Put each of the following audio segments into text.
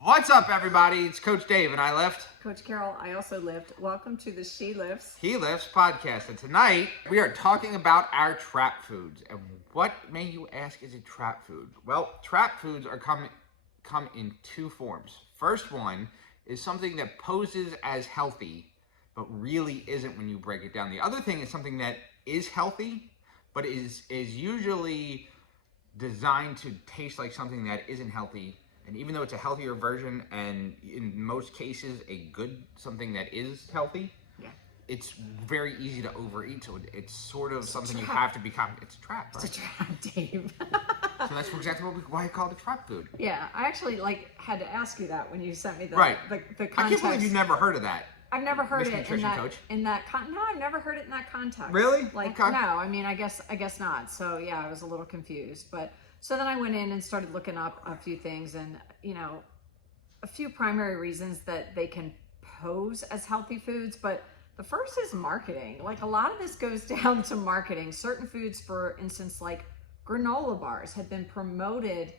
What's up, everybody? It's Coach Dave, and I lift. Coach Carol, I also lift. Welcome to the She Lifts. He Lifts podcast, and tonight we are talking about our trap foods. And what, may you ask, is a trap food? Well, trap foods are come in two forms. First one is something that poses as healthy, but really isn't when you break it down. The other thing is something that is healthy, but is usually designed to taste like something that isn't healthy. And even though it's a healthier version, and in most cases something that is healthy, it's very easy to overeat. So it's sort of something you have to become. It's a trap, right? It's a trap, Dave. So that's exactly why I call it a trap food. Yeah, I actually had to ask you that when you sent me the the context. I can't believe you've never heard of that. I've never heard it Nutrition coach. No, I've never heard it in that context. Really? Okay. No, I mean, I guess not. So yeah, I was a little confused, but. So then I went in and started looking up a few things and, a few primary reasons that they can pose as healthy foods. But the first is marketing. Like a lot of this goes down to marketing. Certain foods, for instance, like granola bars have been promoted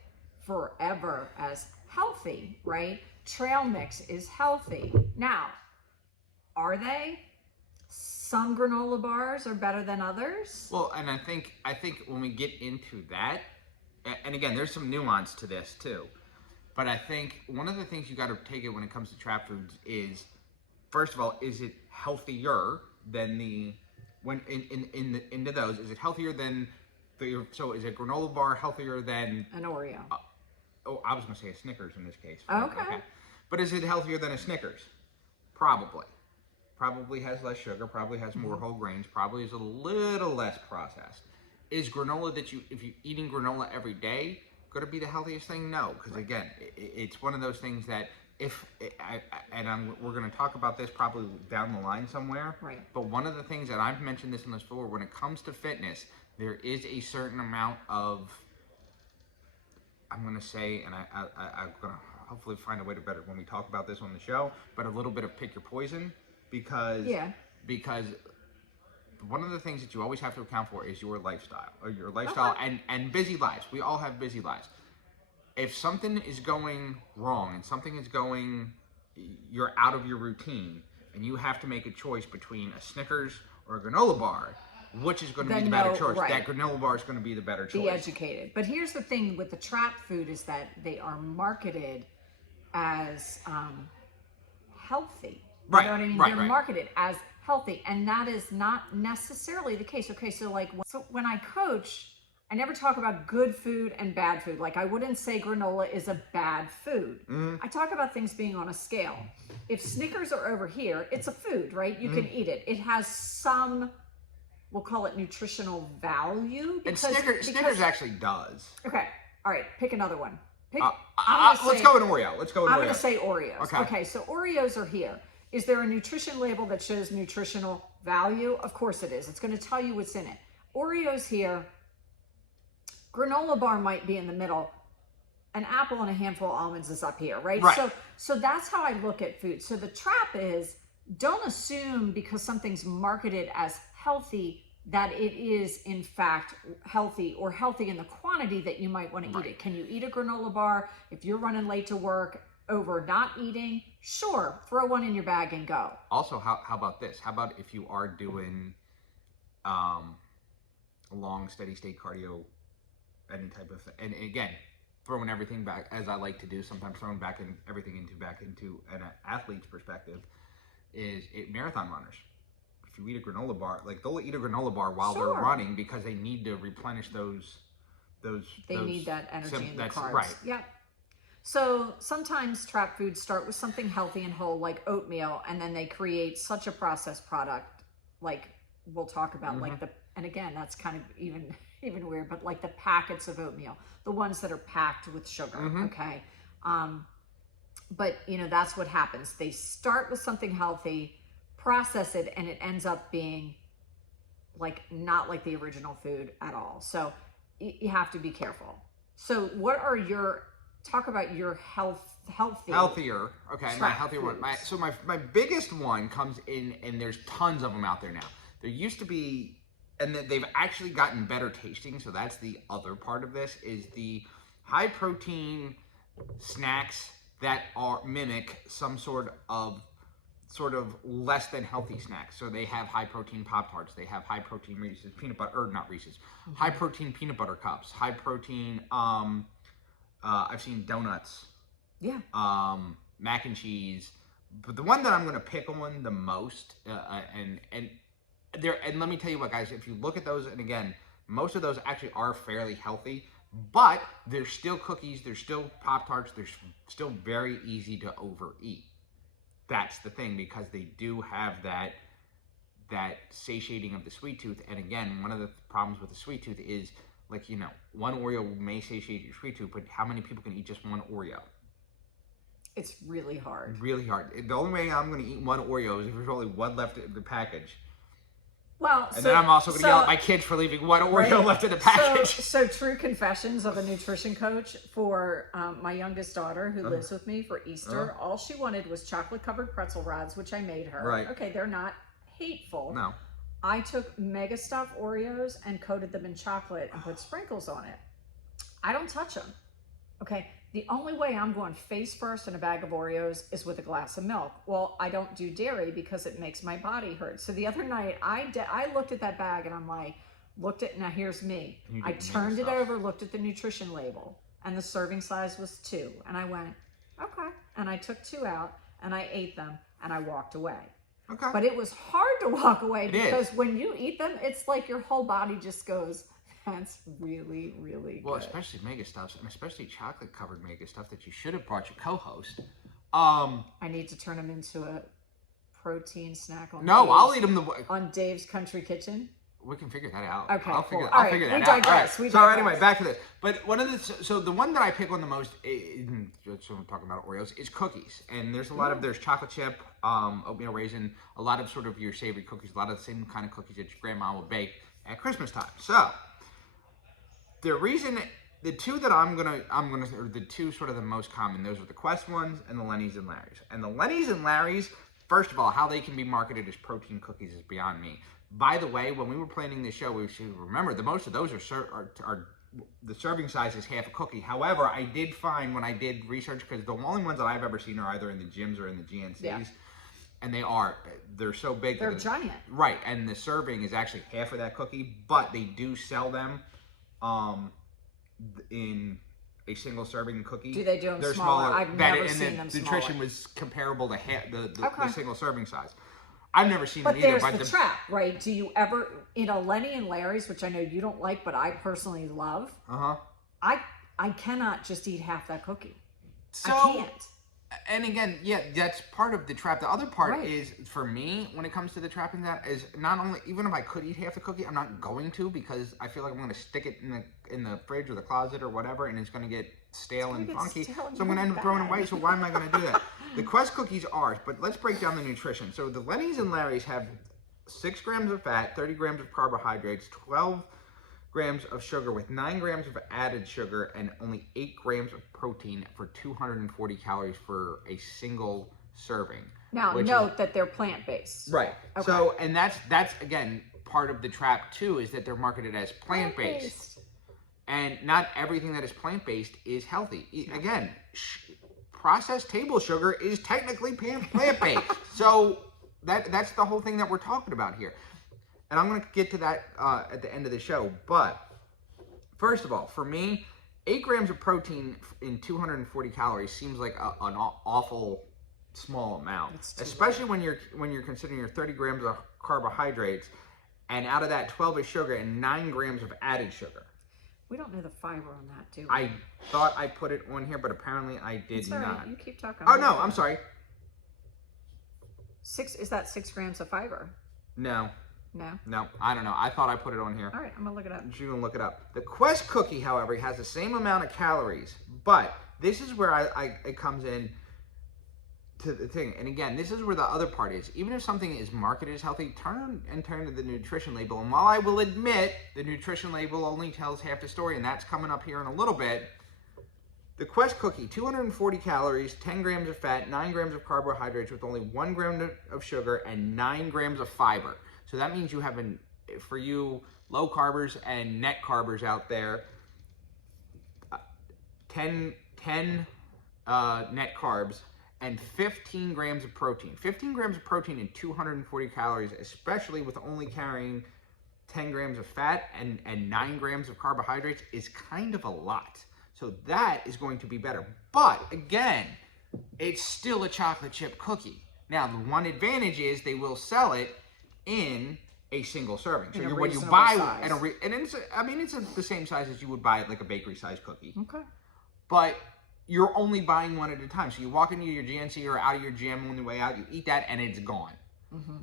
forever as healthy, right? Trail mix is healthy. Now, are they? Some granola bars are better than others. Well, and I think when we get into that, and again, there's some nuance to this too, but I think one of the things you got to take it when it comes to trap foods is, first of all, is it healthier than into those? Is it healthier than so is a granola bar healthier than an Oreo? I was going to say a Snickers in this case. Okay. But is it healthier than a Snickers? Probably. Probably has less sugar. Probably has more whole grains. Probably is a little less processed. Is granola if you're eating granola every day, going to be the healthiest thing? No, because again, it's one of those things that we're going to talk about this probably down the line somewhere. Right. But one of the things that I've mentioned this in this before, when it comes to fitness, there is a certain amount of, I'm going to say, and I'm going to hopefully find a way to better when we talk about this on the show, but a little bit of pick your poison because one of the things that you always have to account for is your lifestyle and busy lives. We all have busy lives. If something is going wrong and you're out of your routine and you have to make a choice between a Snickers or a granola bar, which is going to be the better choice? Right. That granola bar is going to be the better choice. Be educated. But here's the thing with the trap food is that they are marketed as healthy. You know what I mean? They're marketed as healthy, and that is not necessarily the case. Okay, so when I coach, I never talk about good food and bad food. Like I wouldn't say granola is a bad food. I talk about things being on a scale. If Snickers are over here, it's a food, right? You can eat it. It has some, we'll call it nutritional value. And Snickers actually does. Okay, all right, pick another one. Let's go with Oreo. I'm going to say Oreos. Okay, so Oreos are here. Is there a nutrition label that shows nutritional value? Of course it is. It's going to tell you what's in it. Oreos here. Granola bar might be in the middle. An apple and a handful of almonds is up here, right? So that's how I look at food. So the trap is, don't assume because something's marketed as healthy that it is in fact healthy or healthy in the quantity that you might want to eat it. Can you eat a granola bar if you're running late to work over not eating? Sure, throw one in your bag and go. Also, how about this? How about if you are doing a long steady state cardio, any type of thing, and again, throwing everything back, as I like to do, sometimes throwing everything into an athlete's perspective, is marathon runners. If you eat a granola bar, they'll eat a granola bar while they're running because they need to replenish those. They need that energy in the carbs. Right. Yep. So sometimes trap foods start with something healthy and whole like oatmeal, and then they create such a processed product, like we'll talk about, and again, that's kind of even weird, but like the packets of oatmeal, the ones that are packed with sugar, okay? But that's what happens. They start with something healthy, process it, and it ends up being not like the original food at all. So you have to be careful. So what are talk about your healthier. Okay, my healthier one. My biggest one comes in, and there's tons of them out there now. There used to be, and they've actually gotten better tasting. So that's the other part of this, is the high protein snacks that are mimic some sort of less than healthy snacks. So they have high protein Pop-Tarts, they have high protein Reese's peanut butter, or not Reese's, high protein peanut butter cups, high protein, I've seen donuts, Yeah. mac and cheese. But the one that I'm going to pick on the most, and let me tell you what, guys, if you look at those, and again, most of those actually are fairly healthy, but they're still cookies, they're still Pop-Tarts, they're still very easy to overeat. That's the thing, because they do have that satiating of the sweet tooth. And again, one of the problems with the sweet tooth is, like, you know, one Oreo may satiate your sweet tooth, but how many people can eat just one Oreo? It's really hard. Really hard. The only way I'm going to eat one Oreo is if there's only one left in the package. Well, and then I'm also going to yell at my kids for leaving one Oreo left in the package. So true confessions of a nutrition coach for my youngest daughter who lives with me for Easter. All she wanted was chocolate-covered pretzel rods, which I made her. Right. Okay, they're not hateful. No. I took Mega Stuff Oreos and coated them in chocolate and put sprinkles on it. I don't touch them. Okay, the only way I'm going face first in a bag of Oreos is with a glass of milk. Well, I don't do dairy because it makes my body hurt. So the other night, I looked at that bag and I'm like, now here's me. I turned it over, looked at the nutrition label, and the serving size was 2. And I went, okay. And I took 2 out and I ate them and I walked away. Okay. But it was hard to walk away because when you eat them, it's like your whole body just goes, that's really, really good. Well, especially Mega Stuffs, and especially chocolate-covered Mega Stuff that you should have brought your co-host. I need to turn them into a protein snack on I'll eat them on Dave's Country Kitchen. We can figure that out. Okay, I'll cool. figure that we out. Digress. All right. So anyway, back to this. But the one that I pick on the most, so we're talking about Oreos, is cookies. And there's a lot of, there's chocolate chip, oatmeal raisin, a lot of sort of your savory cookies, a lot of the same kind of cookies that your grandma will bake at Christmas time. So the reason, the two that or the two sort of the most common, those are the Quest ones and the Lenny's and Larry's. And the Lenny's and Larry's, first of all, how they can be marketed as protein cookies is beyond me. By the way, when we were planning this show, we should remember the most of those are the serving size is half a cookie. However, I did find when I did research, because the only ones that I've ever seen are either in the gyms or in the GNCs, and they're so big. They're giant. Right, and the serving is actually half of that cookie, but they do sell them in a single serving cookie. Do they do them smaller? I've never seen them smaller. Nutrition was comparable to the single serving size. I've never seen them either. But there's the trap, right? Do you ever, Lenny and Larry's, which I know you don't like, but I personally love, I cannot just eat half that cookie. I can't. And again, that's part of the trap. The other part is, for me, when it comes to the trapping, that is not only, even if I could eat half the cookie, I'm not going to, because I feel like I'm going to stick it in the fridge or the closet or whatever, and it's going to get stale and funky. So I'm going to end up throwing it away. So why am I going to do that? The Quest cookies are, but let's break down the nutrition. So the Lenny's and Larry's have 6 grams of fat, 30 grams of carbohydrates, 12 grams of sugar with 9 grams of added sugar, and only 8 grams of protein for 240 calories for a single serving. Now, note that they're plant-based. Right. Okay. So, and that's again, part of the trap too, is that they're marketed as plant-based. And not everything that is plant-based is healthy. Again, processed table sugar is technically plant-based. So that's the whole thing that we're talking about here. And I'm going to get to that at the end of the show. But first of all, for me, 8 grams of protein in 240 calories seems like an awful small amount, especially when you're considering your 30 grams of carbohydrates, and out of that 12 is sugar and 9 grams of added sugar. We don't know the fiber on that, do we? I thought I put it on here, but apparently I did not. Right. You keep talking. Oh no, I'm sorry. Is that 6 grams of fiber? No. No, I don't know. I thought I put it on here. All right, I'm gonna look it up. You're gonna look it up. The Quest cookie, however, has the same amount of calories, but this is where it comes in to the thing. And again, this is where the other part is. Even if something is marketed as healthy, turn to the nutrition label. And while I will admit the nutrition label only tells half the story, and that's coming up here in a little bit, the Quest cookie, 240 calories, 10 grams of fat, 9 grams of carbohydrates with only 1 gram of sugar and 9 grams of fiber. So that means you have, for you low carbers and net carbers out there, 10 net carbs and 15 grams of protein. 15 grams of protein and 240 calories, especially with only carrying 10 grams of fat and 9 grams of carbohydrates, is kind of a lot. So that is going to be better. But again, it's still a chocolate chip cookie. Now, the one advantage is they will sell it in a single serving. So when you buy size. And it's the same size as you would buy like a bakery size cookie. Okay. But you're only buying one at a time. So you walk into your GNC or out of your gym on the way out, you eat that and it's gone. Mm-hmm.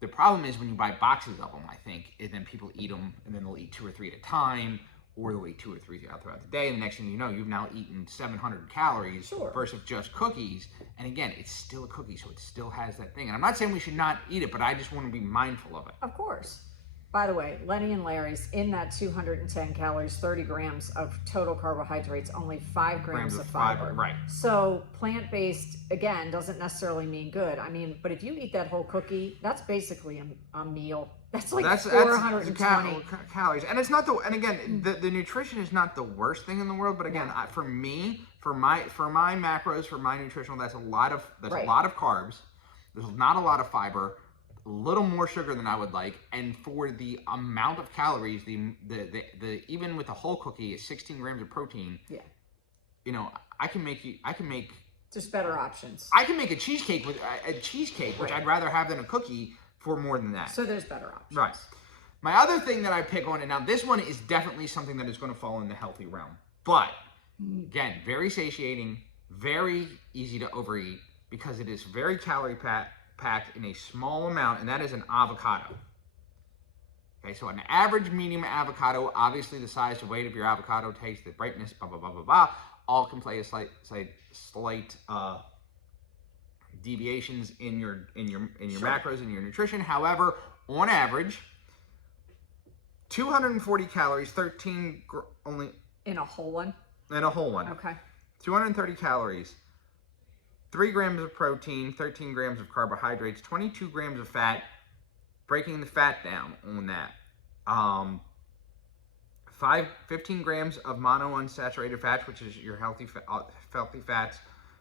The problem is when you buy boxes of them, I think, and then people eat them and then they'll eat 2 or 3 at a time, or they'll eat 2 or 3 throughout the day. And the next thing you know, you've now eaten 700 calories versus just cookies. And again, it's still a cookie, so it still has that thing. And I'm not saying we should not eat it, but I just want to be mindful of it. Of course. By the way, Lenny and Larry's, in that 210 calories, 30 grams of total carbohydrates, only 5 grams of fiber. Right. So plant-based, again, doesn't necessarily mean good. I mean, but if you eat that whole cookie, that's basically a meal. That's like 420 calories. And it's not the nutrition is not the worst thing in the world, but again, for me, for my macros, for my nutritional, that's a lot of carbs. There's not a lot of fiber. A little more sugar than I would like, and for the amount of calories, the even with a whole cookie, 16 grams of protein. Yeah. You know, I can make just better options. I can make a cheesecake which I'd rather have than a cookie for more than that. So there's better options. Right. My other thing that I pick on, and now this one is definitely something that is going to fall in the healthy realm, but again, very satiating, very easy to overeat because it is very calorie packed in a small amount, and that is an avocado. Okay, so an average medium avocado, obviously the size, the weight of your avocado, taste, the brightness, blah blah blah blah blah, all can play a slight deviations in your macros and your nutrition. However, on average, 240 calories, 13 only in a whole one. In a whole one. Okay. 230 calories. 3 grams of protein, 13 grams of carbohydrates, 22 grams of fat, breaking the fat down on that. 15 grams of monounsaturated fats, which is your healthy fats,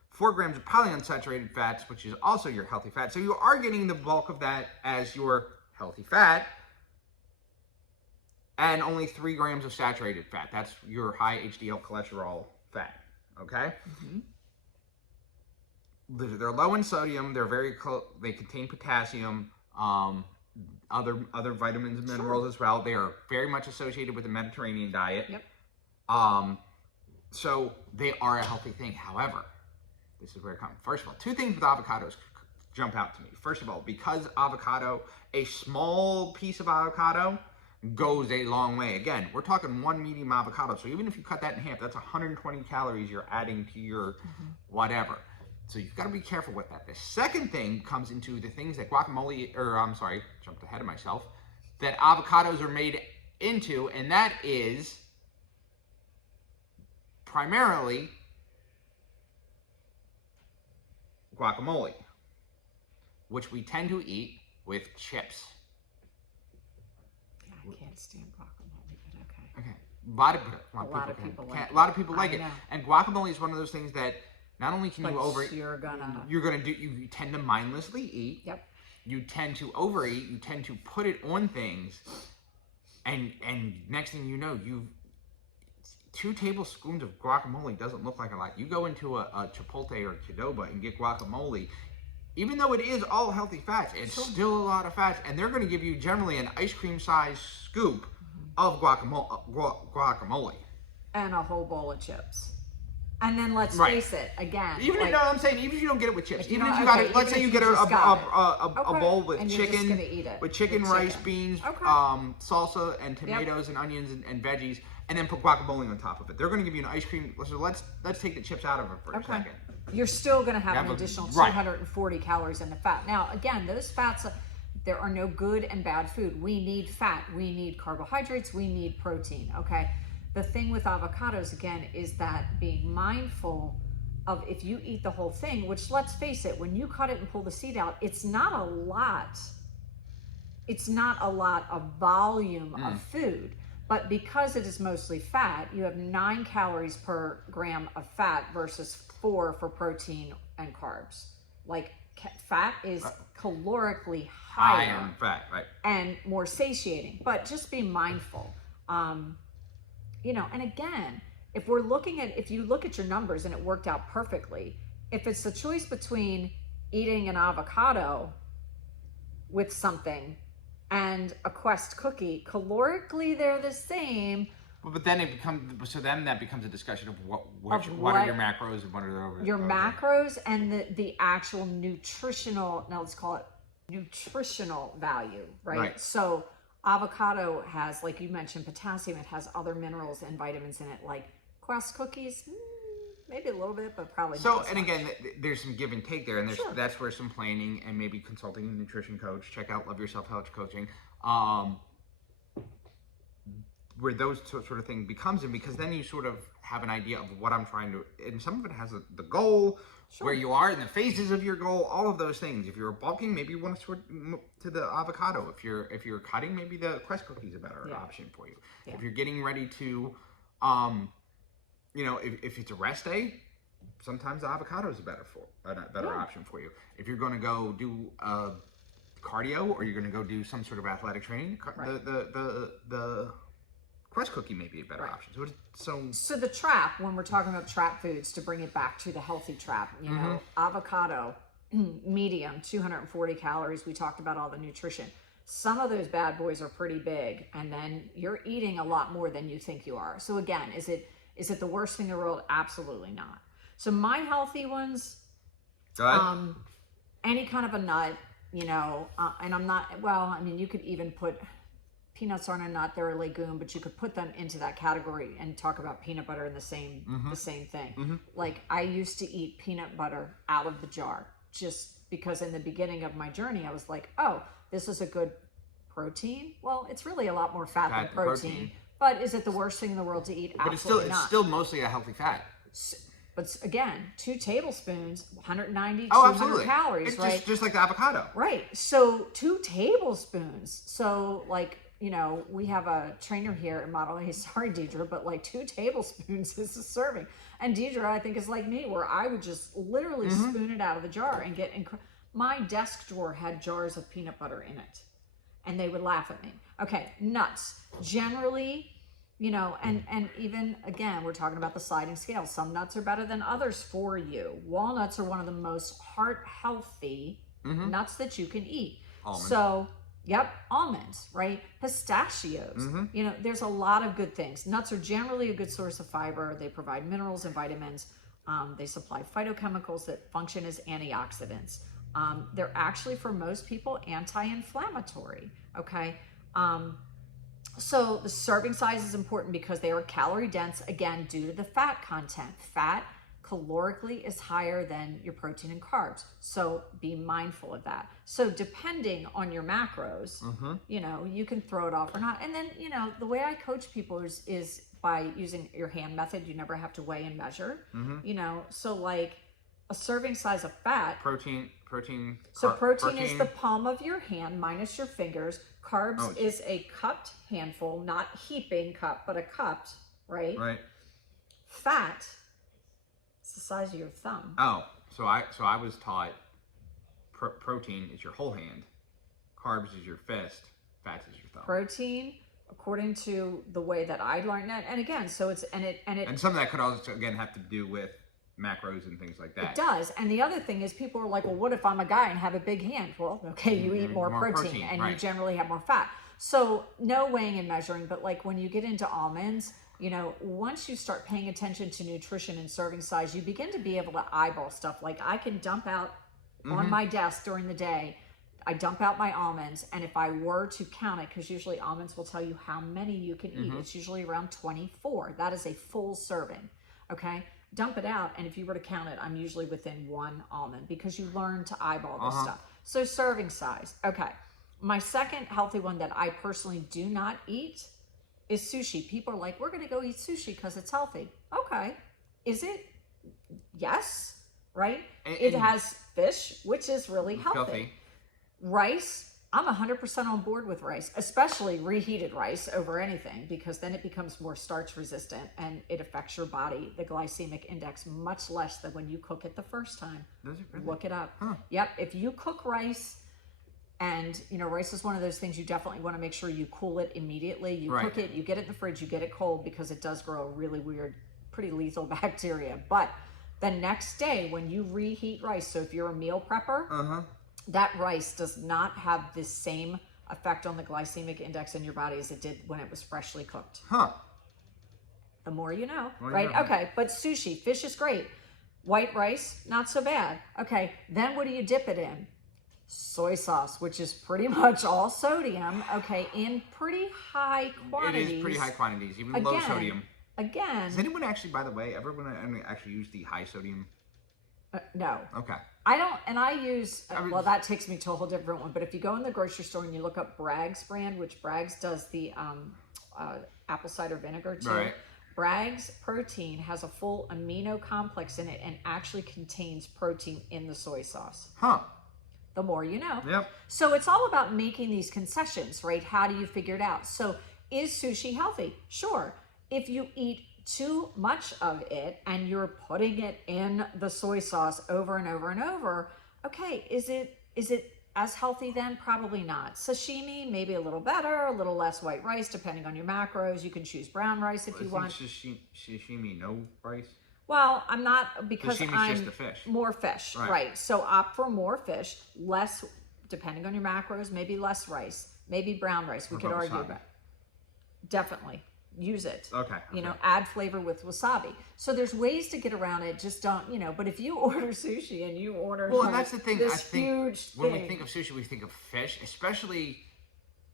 4 grams of polyunsaturated fats, which is also your healthy fat. So you are getting the bulk of that as your healthy fat, and only 3 grams of saturated fat. That's your high HDL cholesterol fat, okay? Mm-hmm. They're low in sodium. They contain potassium, other vitamins and minerals as well. They are very much associated with the Mediterranean diet. Yep. So they are a healthy thing. However, this is where it comes. First of all, 2 things with avocados jump out to me. First of all, because a small piece of avocado goes a long way. Again, we're talking 1 medium avocado. So even if you cut that in half, that's 120 calories you're adding to your whatever. So you've got to be careful with that. The second thing comes into the things that jumped ahead of myself, that avocados are made into, and that is primarily guacamole, which we tend to eat with chips. I can't stand guacamole, but okay. Okay. A lot of people like it. And guacamole is one of those things that not only can you overeat, you tend to mindlessly eat. Yep. You tend to overeat. You tend to put it on things, and next thing you know, 2 tablespoons of guacamole doesn't look like a lot. You go into a Chipotle or Qdoba and get guacamole, even though it is all healthy fats, it's still a lot of fats, and they're going to give you generally an ice cream size scoop of guacamole and a whole bowl of chips. And then let's face it, again. Even if you don't get it with chips, even if you got it, let's say you get a bowl with chicken, rice, beans, salsa, and tomatoes and onions and veggies, and then put guacamole on top of it. They're going to give you an ice cream. So let's take the chips out of it for a second. You're still going to have an additional 240 calories in the fat. Now, again, those fats, there are no good and bad food. We need fat. We need carbohydrates. We need protein, okay? The thing with avocados, again, is that being mindful of if you eat the whole thing, which let's face it, when you cut it and pull the seed out, it's not a lot of volume of food. But because it is mostly fat, you have 9 calories per gram of fat versus 4 for protein and carbs. Like fat is calorically High higher on fat, right? and more satiating. But just be mindful. You know, and again, if you look at your numbers and it worked out perfectly, if it's the choice between eating an avocado with something and a Quest cookie, calorically they're the same. But then that becomes a discussion of what are your macros and what are your macros and the actual nutritional, now let's call it nutritional value, right? So avocado has, like you mentioned, potassium. It has other minerals and vitamins in it. Like Quest cookies, maybe a little bit, but probably not. So, as and much. again, there's some give and take there, and Sure. that's where some planning and maybe consulting a nutrition coach. Check out Love Yourself Health Coaching, where those sort of thing becomes in, because then you sort of have an idea of what I'm trying to, and some of it has the goal, where you are in the phases of your goal, all of those things. If you're bulking, maybe you want to switch to the avocado. If you're cutting, maybe the Quest cookie is a better option for you. Yeah. If you're getting ready to, you know, if it's a rest day, sometimes the avocado is a better option for you. If you're going to go do cardio, or you're going to go do some sort of athletic training, the Quest cookie may be a better option. So the trap, when we're talking about trap foods, to bring it back to the healthy trap, you know, avocado, medium, 240 calories. We talked about all the nutrition. Some of those bad boys are pretty big, and then you're eating a lot more than you think you are. So again, is it the worst thing in the world? Absolutely not. So my healthy ones, any kind of a nut, you know, and I'm not, well, I mean, you could even put, peanuts aren't a nut, they're a legume, but you could put them into that category and talk about peanut butter in the same thing. Like I used to eat peanut butter out of the jar, just because in the beginning of my journey, I was like, oh, this is a good protein. Well, it's really a lot more fat than protein. But is it the worst thing in the world to eat? Absolutely not. It's still mostly a healthy fat. But again, 2 tablespoons, 190, oh, 200 absolutely. calories, it's right? Just like the avocado. Right. So 2 tablespoons. So like, you know, we have a trainer here at Model A. Sorry, Deidre, but like 2 tablespoons is a serving. And Deidre, I think, is like me, where I would just literally spoon it out of the jar and get. My desk drawer had jars of peanut butter in it, and they would laugh at me. Okay, nuts. Generally, you know, and even again, we're talking about the sliding scale. Some nuts are better than others for you. Walnuts are one of the most heart healthy nuts that you can eat. Almonds. So. Yep, almonds, right? Pistachios. You know, there's a lot of good things. Nuts are generally a good source of fiber. They provide minerals and vitamins. They supply phytochemicals that function as antioxidants. They're actually, for most people, anti-inflammatory, okay? So the serving size is important because they are calorie dense, again, due to the fat content. Fat calorically is higher than your protein and carbs. So be mindful of that. So depending on your macros, you know, you can throw it off or not. And then, you know, the way I coach people is by using your hand method. You never have to weigh and measure, you know, so like a serving size of fat. Protein. So protein is the palm of your hand minus your fingers. Carbs is a cupped handful, not heaping cup, but a cupped, right? Right. Fat, it's the size of your thumb. Oh, so I was taught protein is your whole hand, carbs is your fist, fats is your thumb. Protein, according to the way that I learned it, and again, so it's and some of that could also again have to do with macros and things like that. It does. And the other thing is, people are like, well, what if I'm a guy and have a big hand? Well, okay, you eat more protein and you generally have more fat. So no weighing and measuring, but like when you get into almonds, you know, once you start paying attention to nutrition and serving size, you begin to be able to eyeball stuff. Like I can dump out on my desk during the day, I dump out my almonds, and if I were to count it, because usually almonds will tell you how many you can eat, it's usually around 24. That is a full serving, okay? Dump it out, and if you were to count it, I'm usually within 1 almond, because you learn to eyeball this stuff. So serving size. Okay. My second healthy one that I personally do not eat is sushi. People are like, we're going to go eat sushi because it's healthy. Okay. Is it? Yes. Right? It has fish, which is really healthy. Rice, I'm 100% on board with rice, especially reheated rice over anything, because then it becomes more starch resistant and it affects your body, the glycemic index, much less than when you cook it the first time. Does it really? Look it up. Huh. Yep. If you cook rice, and rice is one of those things you definitely want to make sure you cool it immediately. You Right. cook it, you get it in the fridge, you get it cold, because it does grow a really weird, pretty lethal bacteria. But the next day when you reheat rice, so if you're a meal prepper, that rice does not have the same effect on the glycemic index in your body as it did when it was freshly cooked. Huh. The more you know, Well, right? yeah. Okay, but sushi, fish is great. White rice, not so bad. Okay, then what do you dip it in? Soy sauce, which is pretty much all sodium, okay, in pretty high quantities. It is pretty high quantities, even low sodium. Again. Does anyone actually, by the way, ever want to actually use the high sodium? No. Okay. I don't, and I use, well, that takes me to a whole different one, but if you go in the grocery store and you look up Bragg's brand, which Bragg's does the apple cider vinegar too. Right. Bragg's protein has a full amino complex in it and actually contains protein in the soy sauce. Huh. The more you know. Yep. So it's all about making these concessions, right? How do you figure it out? So is sushi healthy? Sure. If you eat too much of it and you're putting it in the soy sauce over and over and over, okay, is it as healthy then? Probably not. Sashimi, maybe a little better, a little less white rice, depending on your macros. You can choose brown rice if you want. Sashimi, no rice? Well, I'm not, because Sashimi's I'm just the fish. More fish, right? So opt for more fish, less, depending on your macros, maybe less rice, maybe brown rice. We could argue wasabi? about. Definitely use it. Okay. Add flavor with wasabi. So there's ways to get around it. Just don't, but if you order sushi and you order, well, and that's the thing. This I think huge when thing. we think of sushi, we think of fish, especially,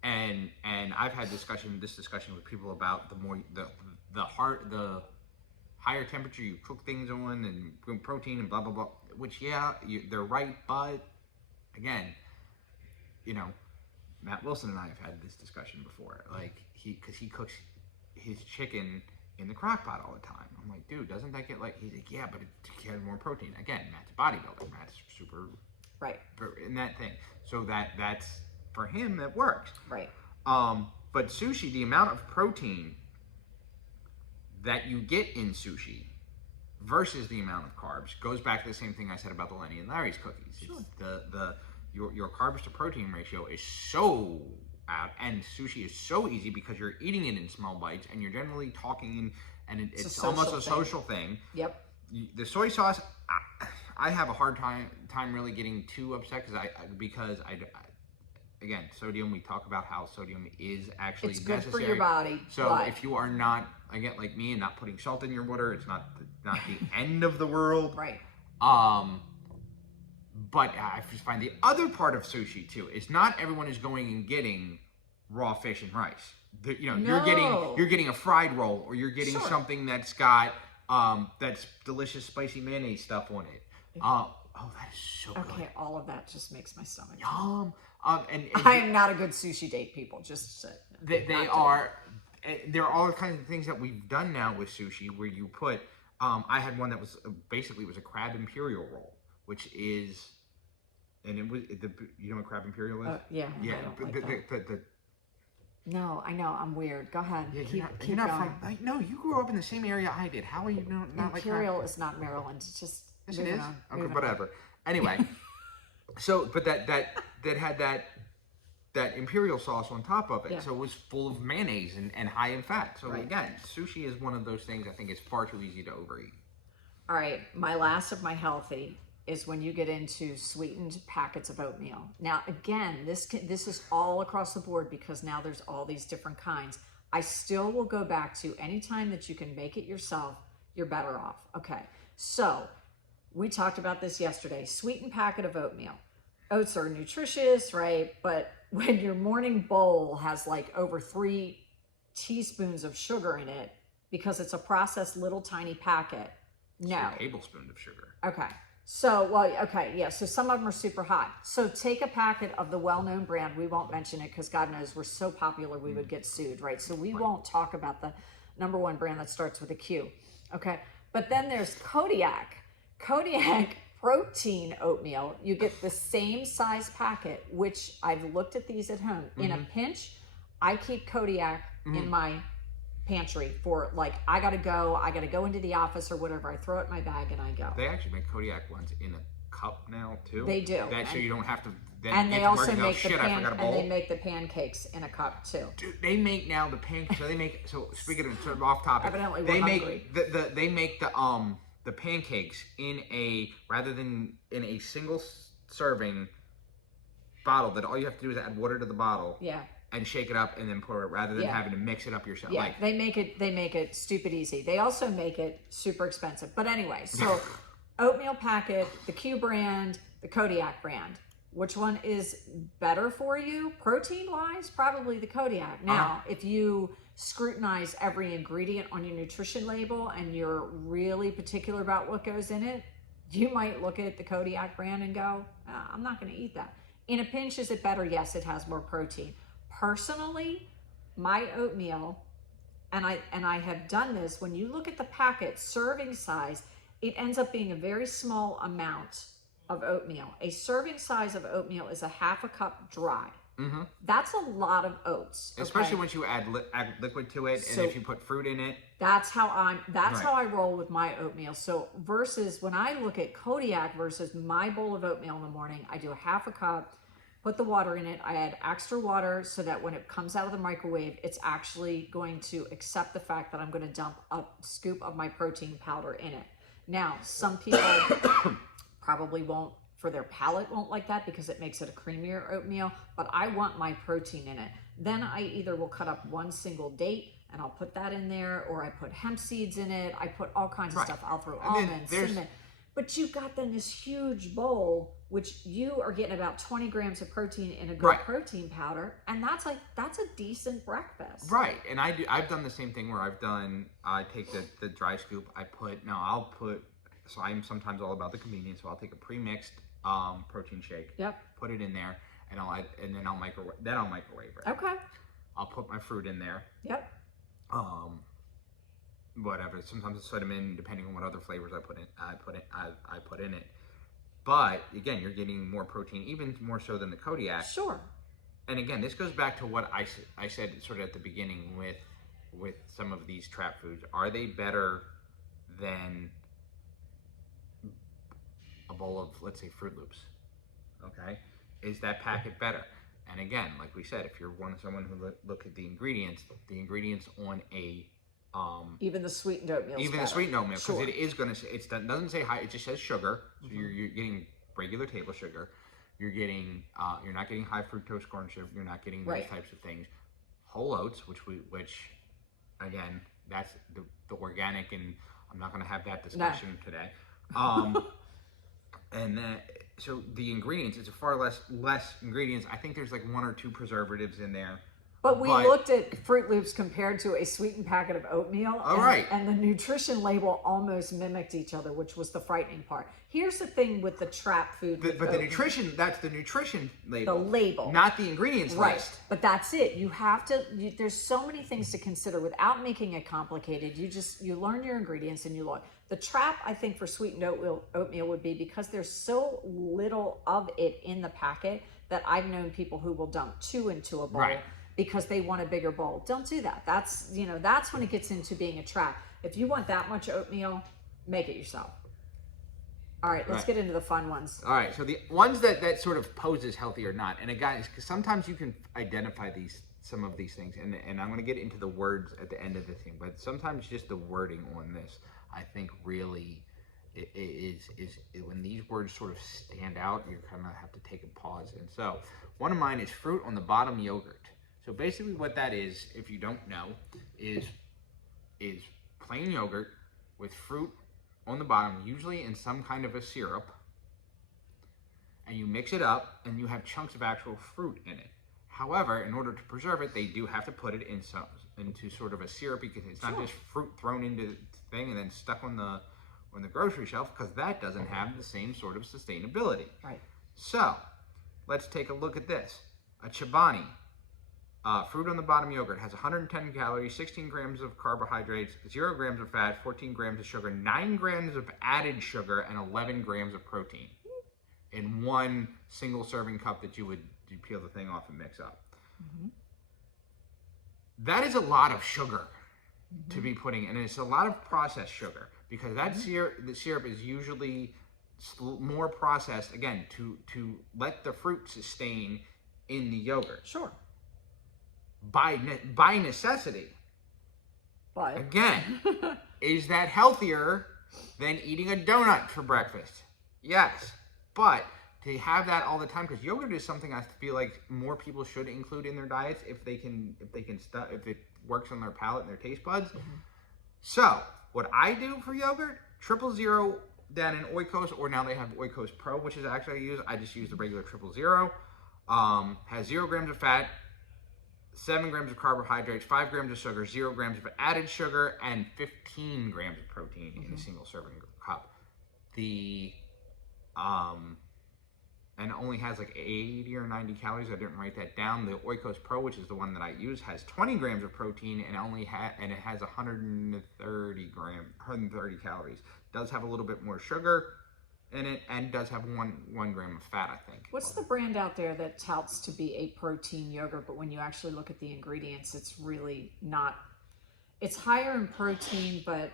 and I've had this discussion with people about the higher temperature you cook things on and protein and blah blah blah. Which they're right, but again, Matt Wilson and I have had this discussion before. Like because he cooks his chicken in the crock pot all the time. I'm like, dude, doesn't that get like? He's like, yeah, but it has more protein. Again, Matt's a bodybuilder. Matt's super right in that thing. So that's for him that works. Right. But sushi, the amount of protein that you get in sushi versus the amount of carbs goes back to the same thing I said about the Lenny and Larry's cookies. Sure. It's your carbs to protein ratio is so out, and sushi is so easy because you're eating it in small bites and you're generally talking, and it's almost a social thing. Yep. The soy sauce, I have a hard time really getting too upset because again, sodium. We talk about how sodium is actually it's good necessary for your body. So if you are not, again, like me, and not putting salt in your water, it's not the end of the world. Right. But I just find the other part of sushi too is not everyone is going and getting raw fish and rice. You're getting a fried roll, or you're getting something that's got that's delicious spicy mayonnaise stuff on it. That is so good. Okay, all of that just makes my stomach. Yum. And I am not a good sushi date, people. Just to say. They are. There are all kinds of things that we've done now with sushi where you put. I had one that was basically a crab imperial roll, which is, and it was what crab imperial is? Yeah. Yeah. No, I know. I'm weird. Go ahead. Yeah, keep you're not going. from. No, you grew up in the same area I did. How are you not like Imperial is not Maryland. It's just yes, it is. Okay, moving whatever. Anyway, so but that had that imperial sauce on top of it, Yeah. so it was full of mayonnaise and high in fat. So Right. again, sushi is one of those things I think is far too easy to overeat. All right, my last of my healthy is when you get into sweetened packets of oatmeal. Now, again, this is all across the board because now there's all these different kinds. I still will go back to anytime that you can make it yourself, you're better off. Okay, so we talked about this yesterday. Sweetened packet of oatmeal. Oats are nutritious, right? But when your morning bowl has like over 3 teaspoons of sugar in it, because it's a processed little tiny packet, no. A tablespoon of sugar. Okay. So, so some of them are super hot. So take a packet of the well-known brand. We won't mention it because God knows we're so popular we would get sued, right? So we won't talk about the number one brand that starts with a Q. Okay. But then there's Kodiak. Kodiak protein oatmeal, you get the same size packet, which I've looked at these at home. In a pinch, I keep Kodiak in my pantry for like, I gotta go into the office or whatever. I throw it in my bag and I go. They actually make Kodiak ones in a cup now too. They do. So you don't have to. Then And they also make they make the pancakes in a cup too. Dude, they make now the pancakes. So speaking of sort of off topic, Evidently they we're make hungry. they make the pancakes in a rather than in a single serving bottle that all you have to do is add water to the bottle. Yeah. And shake it up and then pour it rather than having to mix it up yourself. Yeah, like, they make it stupid easy. They also make it super expensive. But anyway, so oatmeal packet, the Q brand, the Kodiak brand. Which one is better for you? Protein wise, probably the Kodiak. Now, if you scrutinize every ingredient on your nutrition label and you're really particular about what goes in it, you might look at the Kodiak brand and go, I'm not going to eat that. In a pinch, is it better? Yes, it has more protein. Personally, my oatmeal, and I have done this, when you look at the packet serving size, it ends up being a very small amount of oatmeal. A serving size of oatmeal is a half a cup dry. That's a lot of oats, especially once you add liquid to it, and if you put fruit in it. That's how I roll with my oatmeal. So versus when I look at Kodiak versus my bowl of oatmeal in the morning, I do a half a cup, put the water in it. I add extra water so that when it comes out of the microwave, it's actually going to accept the fact that I'm going to dump a scoop of my protein powder in it. Now, some people probably won't, for their palate, won't like that because it makes it a creamier oatmeal, but I want my protein in it. Then I either will cut up one single date and I'll put that in there, or I put hemp seeds in it. I put all kinds of stuff. I'll throw almonds, cinnamon. But you've got then this huge bowl, which you are getting about 20 grams of protein in a good protein powder, and that's a decent breakfast. Right, and I've done the same thing where I take the dry scoop, so I'm sometimes all about the convenience, so I'll take a pre-mixed protein shake, put it in there, and I'll microwave it. Okay. I'll put my fruit in there. Yep. Whatever. Sometimes it's cinnamon, depending on what other flavors I put in it. But again, you're getting more protein, even more so than the Kodiak. Sure. And again, this goes back to what I said sort of at the beginning with some of these trap foods. Are they better than a bowl of, let's say, Fruit Loops? Okay. Is that packet better? And again, like we said, if you're someone who look at the ingredients on a even the sweetened oatmeal. The sweetened oatmeal, because it is going to say, it doesn't say high, it just says sugar. So you're getting regular table sugar. You're getting you're not getting high fructose corn syrup. You're not getting those types of things. Whole oats, which again, that's the organic, and I'm not going to have that discussion today. And so the ingredients, it's a far less ingredients. I think there's like 1 or 2 preservatives in there. But we looked at Fruit Loops compared to a sweetened packet of oatmeal. And the nutrition label almost mimicked each other, which was the frightening part. Here's the thing with the trap food. But the nutrition, that's the nutrition label. The label. Not the ingredients list. But that's it. You have to, there's so many things to consider without making it complicated. You learn your ingredients and you look. The trap, I think, for sweetened oatmeal would be because there's so little of it in the packet that I've known people who will dump 2 into a bowl. Right. Because they want a bigger bowl. Don't do that. That's when it gets into being a trap. If you want that much oatmeal, make it yourself. All right, let's get into the fun ones. All right, so the ones that sort of pose as healthy or not. And again, because sometimes you can identify some of these things, and I'm going to get into the words at the end of the thing, but sometimes just the wording on this, I think really is when these words sort of stand out, you're kind of have to take a pause. And so one of mine is fruit on the bottom yogurt. So basically what that is, if you don't know, is plain yogurt with fruit on the bottom, usually in some kind of a syrup, and you mix it up and you have chunks of actual fruit in it. However, in order to preserve it, they do have to put it into sort of a syrup, because it's not just fruit thrown into the thing and then stuck on the grocery shelf, because that doesn't have the same sort of sustainability. Right. So let's take a look at this. A Chobani. Fruit on the bottom yogurt has 110 calories, 16 grams of carbohydrates, 0 grams of fat, 14 grams of sugar, 9 grams of added sugar, and 11 grams of protein in one single serving cup that you peel the thing off and mix up. Mm-hmm. That is a lot of sugar to be putting, and it's a lot of processed sugar because that the syrup is usually more processed, again, to let the fruit sustain in the yogurt. Sure. By necessity. But again, is that healthier than eating a donut for breakfast? Yes, but to have that all the time, because yogurt is something I feel like more people should include in their diets if it works on their palate and their taste buds. Mm-hmm. So what I do for yogurt, 000 down in Oikos, or now they have Oikos Pro, which is actually I just use the regular 000. Has 0 grams of fat, 7 grams of carbohydrates, 5 grams of sugar, 0 grams of added sugar, and 15 grams of protein in a single serving cup. And it only has like 80 or 90 calories. I didn't write that down. The Oikos Pro, which is the one that I use, has 20 grams of protein and it has 130 calories. Does have a little bit more sugar in it and does have one gram of fat, I think. What's the brand out there that touts to be a protein yogurt, but when you actually look at the ingredients, it's really not? It's higher in protein, but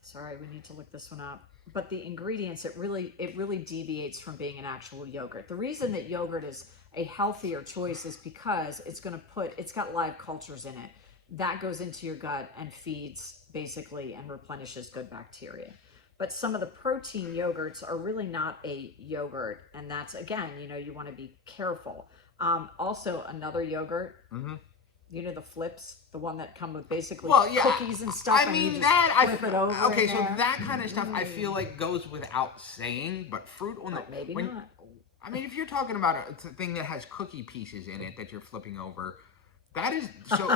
sorry, we need to look this one up. But the ingredients, it really deviates from being an actual yogurt. The reason that yogurt is a healthier choice is because it's got live cultures in it. That goes into your gut and feeds basically and replenishes good bacteria. But some of the protein yogurts are really not a yogurt. And that's, again, you want to be careful. Also, another yogurt, the flips, the one that come with basically cookies and stuff. I mean, flip it over. Okay, so that kind of stuff I feel like goes without saying, but fruit on the... Maybe not. I mean, if you're talking about a thing that has cookie pieces in it that you're flipping over, that is... So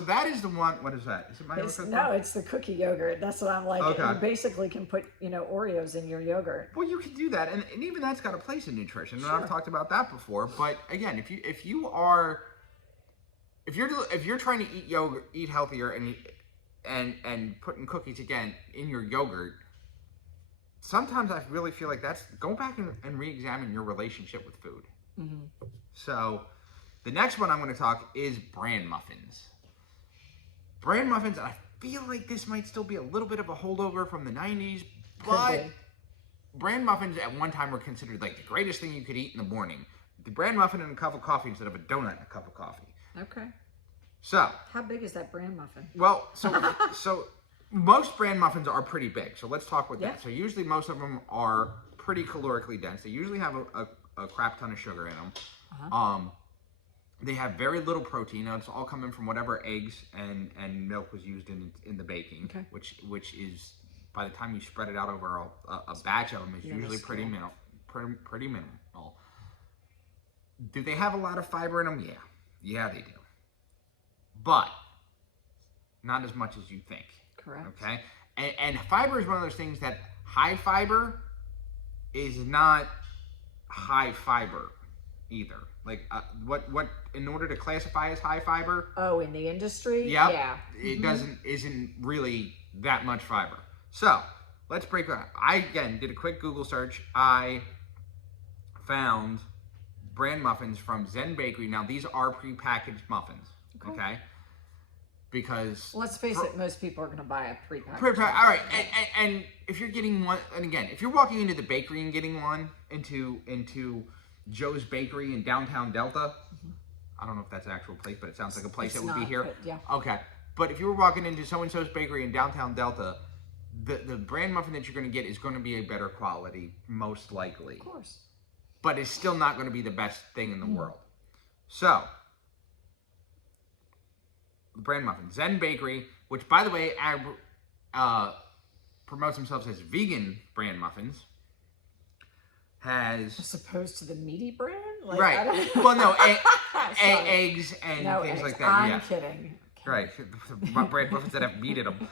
that is the one... What is that? Is it my yogurt? No, it's the cookie yogurt. That's what I'm like. Okay. You basically can put, Oreos in your yogurt. Well, you can do that, and even that's got a place in nutrition, and I've talked about that before. But again, if you're trying to eat healthier and putting cookies again in your yogurt, sometimes I really feel like go back and re-examine your relationship with food. Mm-hmm. So the next one I'm going to talk is bran muffins. Bran muffins, I feel like this might still be a little bit of a holdover from the 90s, but bran muffins at one time were considered like the greatest thing you could eat in the morning. The bran muffin and a cup of coffee instead of a donut and a cup of coffee. Okay. So how big is that bran muffin? Well, so most bran muffins are pretty big. So let's talk with that. So usually most of them are pretty calorically dense. They usually have a crap ton of sugar in them. Uh-huh. They have very little protein. Now, it's all coming from whatever eggs and milk was used in the baking, which is, by the time you spread it out over a batch of them, is usually pretty minimal. Do they have a lot of fiber in them? Yeah, they do. But not as much as you think. Correct. Okay? And fiber is one of those things that high fiber is not high fiber either. Like what in order to classify as high fiber? Oh, in the industry? Yep, yeah. It isn't really that much fiber. So let's break that. I again did a quick Google search. I found bran muffins from Zen Bakery. Now these are prepackaged muffins. Okay. Because let's face it, most people are going to buy a prepackaged. All right, and if you're getting one, and again, if you're walking into the bakery and getting one into Joe's Bakery in downtown Delta, I don't know if that's an actual place, but it sounds like a place that would be here. Yeah. Okay, but if you were walking into so-and-so's bakery in downtown Delta, the bran muffin that you're going to get is going to be a better quality, most likely. Of course. But it's still not going to be the best thing in the world. So. Bran muffin. Zen Bakery, which by the way promotes themselves as vegan bran muffins, has as opposed to the meaty bran, like, right? Well, no, eggs and things like that. I'm kidding. Right, bran muffins that have meat in them.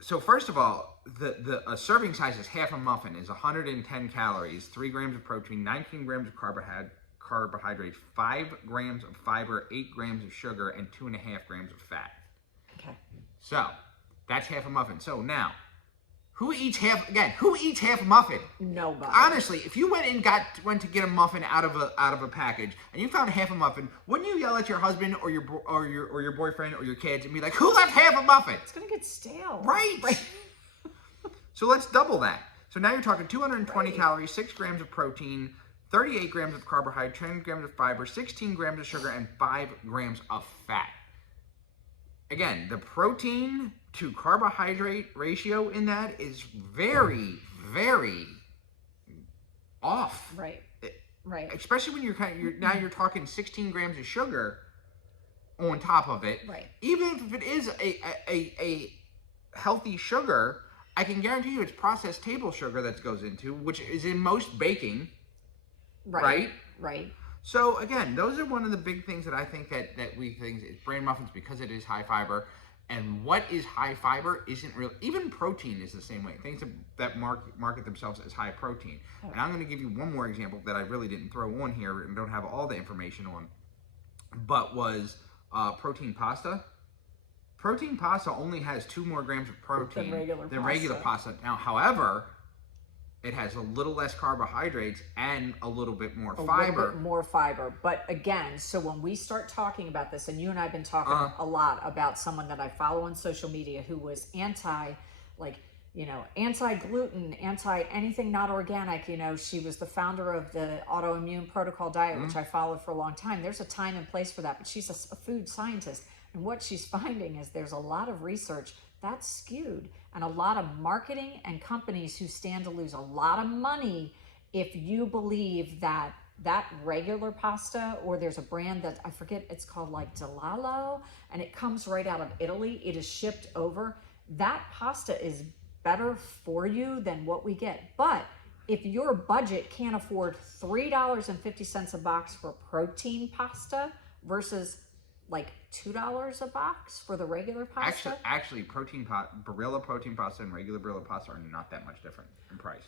So first of all, a serving size is half a muffin is 110 calories, 3 grams of protein, 19 grams of carbohydrates, 5 grams of fiber, 8 grams of sugar, and 2.5 grams of fat. Okay. So that's half a muffin. So now, who eats half a muffin? Nobody. Honestly, if you went to get a muffin out of a package and you found half a muffin, wouldn't you yell at your husband or your boyfriend or your kids and be like, "Who left half a muffin?" It's gonna get stale. Right. So let's double that. So now you're talking 220 Right. calories, 6 grams of protein, 38 grams of carbohydrate, 10 grams of fiber, 16 grams of sugar, and 5 grams of fat. Again, the protein to carbohydrate ratio in that is very, very off. Right. Right. Especially when you're talking 16 grams of sugar on top of it. Right. Even if it is a healthy sugar, I can guarantee you it's processed table sugar that goes into, which is in most baking. Right. Right. So again, those are one of the big things that I think that we think is bran muffins, because it is high fiber. And what is high fiber isn't real. Even protein is the same way. Things that market themselves as high protein. Oh. And I'm going to give you one more example that I really didn't throw on here and don't have all the information on, but was protein pasta. Protein pasta only has 2 more grams of protein than regular pasta. Now, however, it has a little less carbohydrates and a little bit more fiber. Little bit more fiber. But again, so when we start talking about this, and you and I have been talking a lot about someone that I follow on social media who was anti-gluten, anti-anything not organic. She was the founder of the autoimmune protocol diet, which I followed for a long time. There's a time and place for that, but she's a food scientist. And what she's finding is there's a lot of research that's skewed, and a lot of marketing and companies who stand to lose a lot of money if you believe that regular pasta, or there's a brand that I forget, it's called like derail, and it comes right out of Italy. It is shipped over. That pasta is better for you than what we get. But if your budget can't afford $3.50 a box for protein pasta versus like $2 a box for the regular pasta. Actually, Barilla protein pasta and regular Barilla pasta are not that much different in price.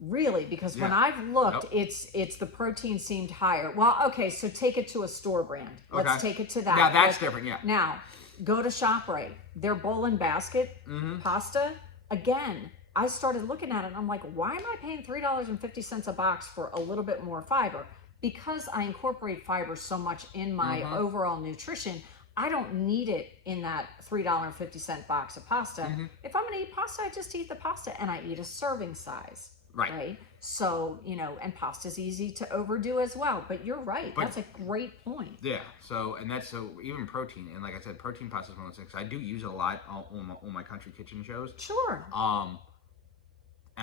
Really? Because when I've looked, it's the protein seemed higher. Well, okay, so take it to a store brand. Let's take it to that. Yeah, that's different. Yeah. Now, go to ShopRite. Their bowl and basket pasta. Again, I started looking at it and I'm like, why am I paying $3.50 a box for a little bit more fiber? Because I incorporate fiber so much in my overall nutrition, I don't need it in that $3.50 box of pasta. If I'm gonna eat pasta, I just eat the pasta and I eat a serving size. Right? So, and pasta's easy to overdo as well. But you're right. That's a great point. Yeah. So even protein, and like I said, protein pasta is one of those things I do use a lot on my country kitchen shows. Sure. And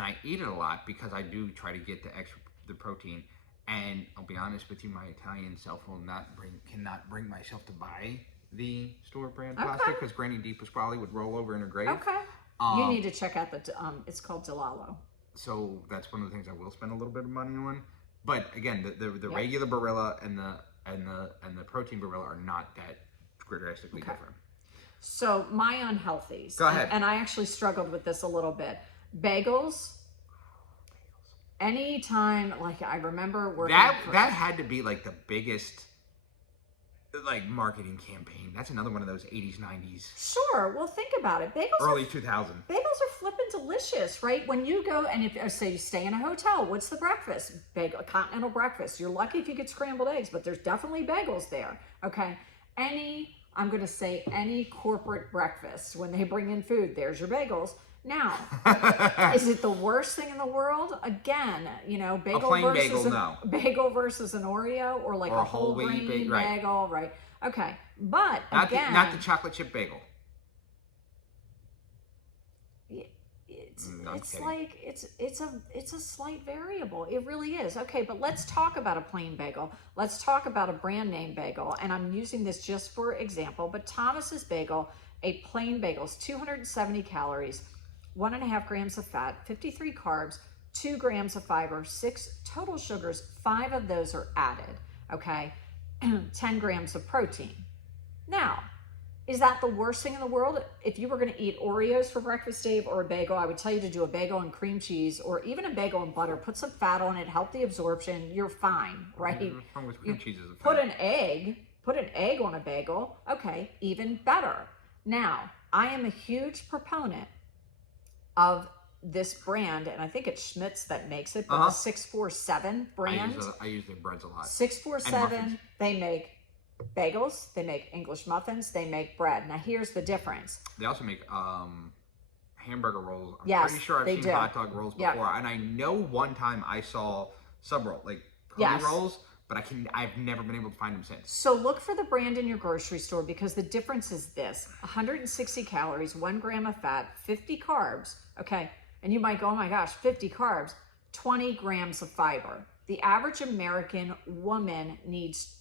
I eat it a lot because I do try to get the protein. And I'll be honest with you, my Italian self cannot bring myself to buy the store brand pasta because Granny Di Pasquale would roll over in her grave. Okay. You need to check out it's called derail. So that's one of the things I will spend a little bit of money on. But again, the regular Barilla and the protein Barilla are not that drastically different. So my unhealthies. Go ahead. And I actually struggled with this a little bit. Bagels. Anytime, like I remember working that had to be like the biggest marketing campaign. That's another one of those 80s, 90s. Sure. Well, think about it. Early 2000. Bagels are flipping delicious, right? When you go and if say you stay in a hotel, what's the breakfast? A continental breakfast. You're lucky if you get scrambled eggs, but there's definitely bagels there. Okay. I'm going to say any corporate breakfast, when they bring in food, there's your bagels. Now, is it the worst thing in the world? Again, bagel versus an Oreo, or like a whole grain bagel, right? Okay, but not the chocolate chip bagel. It's a slight variable. It really is. Okay, but let's talk about a plain bagel. Let's talk about a brand name bagel, and I'm using this just for example. But Thomas's Bagel, a plain bagel, is 270 calories. 1.5 grams of fat, 53 carbs, 2 grams of fiber, 6 total sugars, 5 of those are added, okay? 10 grams of protein. Now, Is that the worst thing in the world? If you were going to eat Oreos for breakfast, Dave, or a bagel, I would tell you to do a bagel and cream cheese, or even a bagel and butter. Put some fat on it, help the absorption. You're fine, right? What's wrong with cream cheese? Put an egg on a bagel. Okay, even better. Now, I am a huge proponent of this brand, and I think it's Schmidt's that makes it, but the 647 brand. I use their breads a lot. 647, they make bagels, they make English muffins, they make bread. Now here's the difference. They also make hamburger rolls. I'm Yes, pretty sure I've seen do. hot dog rolls before. And I know one time I saw sub roll, like cookie rolls, but I've never been able to find them since. So look for the brand in your grocery store, because the difference is this: 160 calories, 1 gram of fat, 50 carbs. Okay. And you might go, oh my gosh, 50 carbs, 20 grams of fiber. The average American woman needs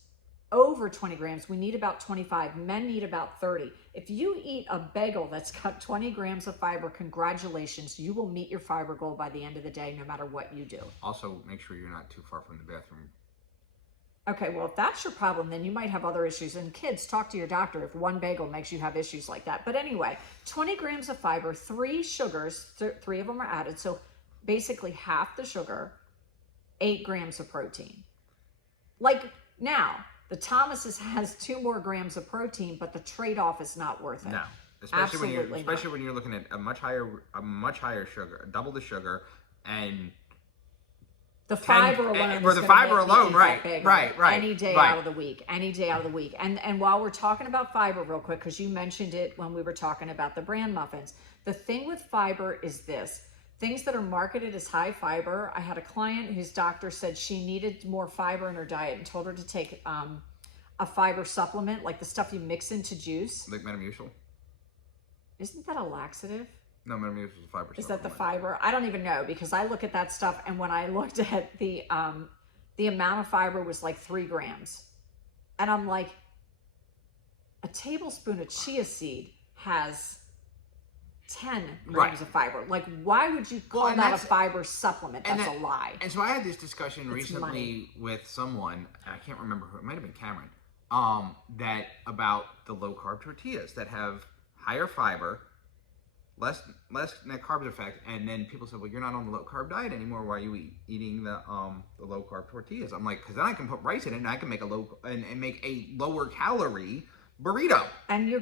over 20 grams. We need about 25. Men need about 30. If you eat a bagel that's got 20 grams of fiber, congratulations, you will meet your fiber goal by the end of the day, no matter what you do. Also, make sure you're not too far from the bathroom. Okay, well, if that's your problem, then you might have other issues. And kids, talk to your doctor if one bagel makes you have issues like that. But anyway, 20 grams of fiber, 3 sugars, 3 of them are added. So basically half the sugar, 8 grams of protein. Like now, the Thomas's has 2 more grams of protein, but the trade-off is not worth it. No, especially when you're looking at a much higher sugar, double the sugar, and the fiber alone. For the fiber alone, right. Any day out of the week. And while we're talking about fiber real quick, because you mentioned it when we were talking about the bran muffins, the thing with fiber is this: things that are marketed as high fiber. I had a client whose doctor said she needed more fiber in her diet and told her to take a fiber supplement, like the stuff you mix into juice. Like Metamucil? Isn't that a laxative? No, Metamucil is a fiber. Is that the fiber? I don't even know, because I look at that stuff, and when I looked at the amount of fiber was like 3 grams. And I'm like, a tablespoon of chia seed has 10 grams of fiber. Like, why would you call that a fiber supplement? That's a lie. And so I had this discussion recently with someone, and I can't remember who, it might have been Cameron, that about the low carb tortillas that have higher fiber, less net carbs effect, and then people said, well, you're not on the low carb diet anymore. Why are you eating the low carb tortillas? I'm like, because then I can put rice in it, and I can make make a lower calorie burrito. And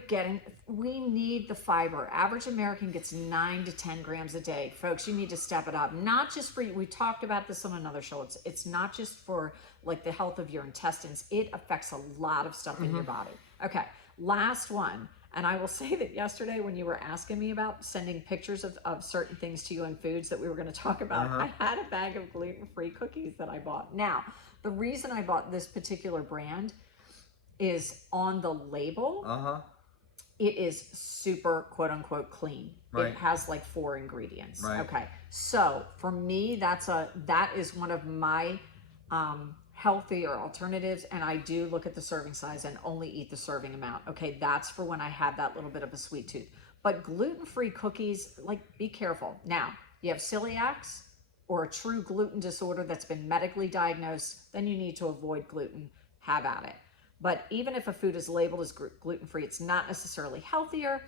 we need the fiber. Average American gets 9 to 10 grams a day. Folks, you need to step it up. Not just for, we talked about this on another show. It's not just for like the health of your intestines. It affects a lot of stuff in your body. Okay, last one. And I will say that yesterday when you were asking me about sending pictures of certain things to you and foods that we were going to talk about, I had a bag of gluten-free cookies that I bought. Now, the reason I bought this particular brand is on the label, it is super quote-unquote clean. Right. It has like 4 ingredients. Right. Okay, so for me, that is one of my healthier alternatives, and I do look at the serving size and only eat the serving amount. Okay, that's for when I have that little bit of a sweet tooth. But gluten-free cookies, like, be careful. Now, you have celiacs or a true gluten disorder that's been medically diagnosed, then you need to avoid gluten. Have at it. But even if a food is labeled as gluten-free, it's not necessarily healthier.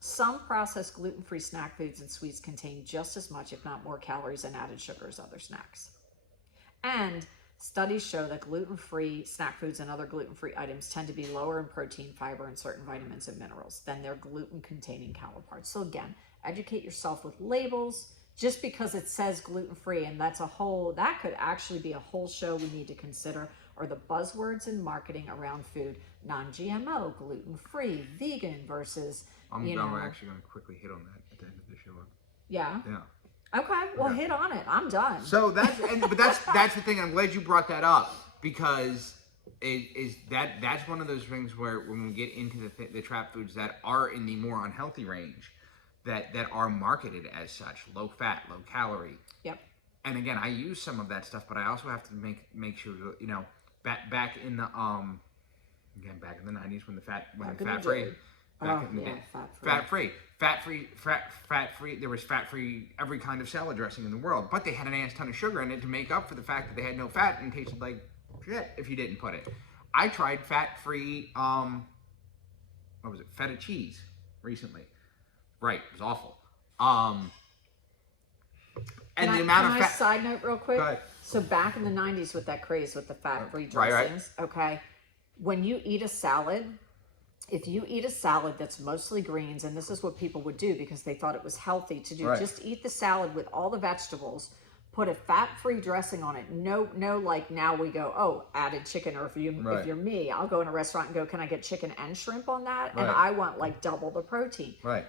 Some processed gluten-free snack foods and sweets contain just as much, if not more, calories and added sugar as other snacks. And studies show that gluten-free snack foods and other gluten-free items tend to be lower in protein, fiber, and certain vitamins and minerals than their gluten-containing counterparts. So again, educate yourself with labels. Just because it says gluten-free, and that could actually be a whole show we need to consider, or the buzzwords in marketing around food: non-GMO, gluten-free, vegan versus, I'm actually going to quickly hit on that at the end of the show. Yeah? Yeah. Okay, well, hit on it. I'm done. So that's the thing. I'm glad you brought that up, because that's one of those things where when we get into the trap foods that are in the more unhealthy range, that are marketed as such, low fat, low calorie. Yep. And again, I use some of that stuff, but I also have to make sure, back in the 90s when fat free. There was fat-free every kind of salad dressing in the world, but they had an ass ton of sugar in it to make up for the fact that they had no fat and tasted like shit if you didn't put it. I tried fat-free what was it, feta cheese recently. Right, it was awful. And the amount of Can I fat. side note real quick? Go ahead. So back in the 90s with that craze with the fat-free Right, right. dressings, okay, when you eat a salad, if you eat a salad that's mostly greens, and this is what people would do because they thought it was healthy to do, Right. just eat the salad with all the vegetables, put a fat-free dressing on it. No, like now we go, oh, added chicken, or if Right. you're me, I'll go in a restaurant and go, can I get chicken and shrimp on that? And Right. I want like double the protein. Right.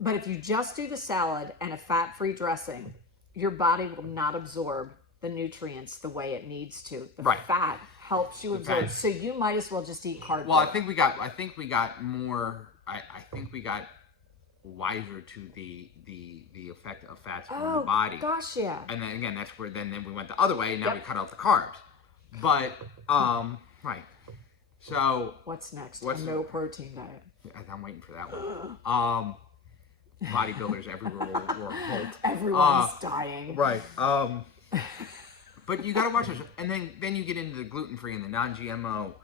But if you just do the salad and a fat-free dressing, your body will not absorb the nutrients the way it needs to. The Right. fat helps you absorb. fat. So you might as well just eat cardboard. Well, I think we got more. I think we got wiser to the effect of fats on the body. Gosh, yeah. And then again, that's where then we went the other way, and now Yep. we cut out the carbs. But right. So What's next? What's- A no protein diet. I'm waiting for that one. Bodybuilders everywhere will halt. Everyone's dying. Right. But you gotta watch those, and then you get into the gluten-free and the non-GMO,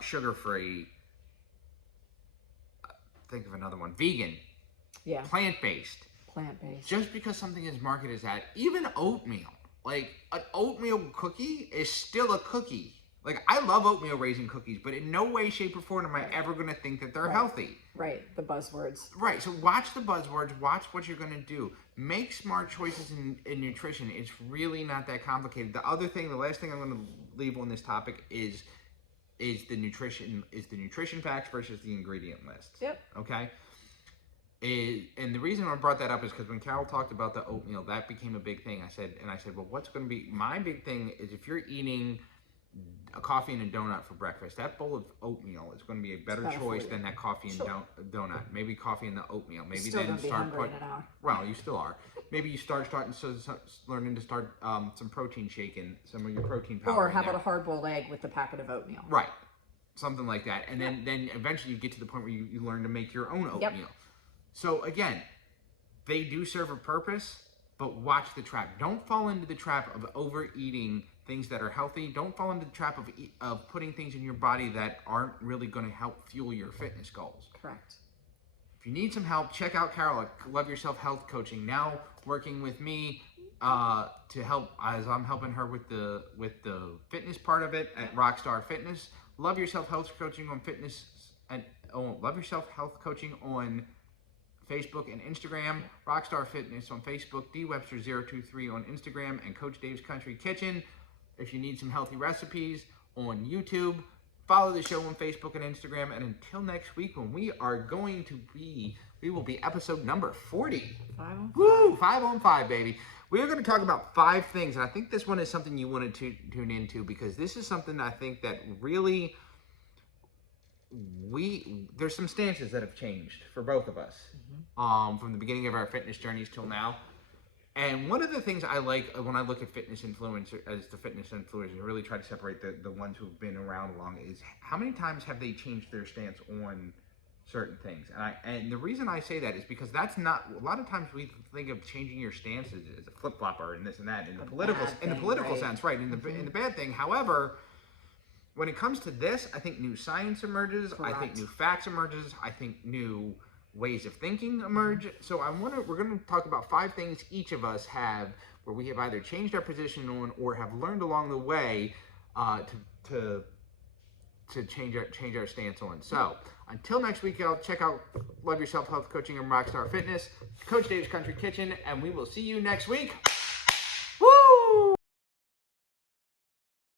sugar-free. Think of another one: vegan, Yeah. plant-based. Plant-based. Just because something is marketed as that, even oatmeal, like an oatmeal cookie is still a cookie. Like, I love oatmeal raisin cookies, but in no way, shape, or form am I ever going to think that they're healthy. Right. The buzzwords. Right. So watch the buzzwords. Watch what you're going to do. Make smart choices in nutrition. It's really not that complicated. The other thing, the last thing I'm going to leave on this topic is the nutrition facts versus the ingredient list. Yep. Okay. And the reason I brought that up is because when Carol talked about the oatmeal, that became a big thing. I said, well, what's going to be my big thing is if you're eating a coffee and a donut for breakfast, that bowl of oatmeal is going to be a better choice than that coffee and donut. Maybe coffee and the oatmeal. Maybe Still then gonna be start hungry putting. in an hour. Well, you still are. Maybe you learning to start some protein shaking, some of your protein powder. Or how in about there. a hard-boiled egg with the packet of oatmeal? Right, something like that, and then eventually you get to the point where you learn to make your own oatmeal. Yep. So again, they do serve a purpose, but watch the trap. Don't fall into the trap of overeating things that are healthy. Don't fall into the trap of putting things in your body that aren't really going to help fuel your fitness goals. Correct. If you need some help, check out Carol at Love Yourself Health Coaching. Now working with me to help as I'm helping her with the fitness part of it at Rockstar Fitness. Love Yourself Health Coaching on fitness and Love Yourself Health Coaching on Facebook and Instagram, Rockstar Fitness on Facebook, dwebster023 on Instagram, and Coach Dave's Country Kitchen. If you need some healthy recipes on YouTube, follow the show on Facebook and Instagram. And until next week, when we will be episode number 40. 5 on 5. Woo! 5 on 5, baby. We are going to talk about 5 things, and I think this one is something you wanted to tune into because this is something I think that really there's some stances that have changed for both of us from the beginning of our fitness journeys till now. And one of the things I like when I look at fitness influencers, as the fitness influencers, and really try to separate the ones who've been around long, is how many times have they changed their stance on certain things? And the reason I say that is because that's not, a lot of times we think of changing your stance as a flip-flopper and this and that in the political sense, right? In the bad thing. However, when it comes to this, I think new science emerges. Correct. I think new facts emerges. I think new ways of thinking emerge. So we're going to talk about 5 things each of us have where we have either changed our position on or have learned along the way to change our stance on. So until next week, y'all, check out Love Yourself Health Coaching and Rockstar Fitness, Coach Dave's Country Kitchen, and we will see you next week.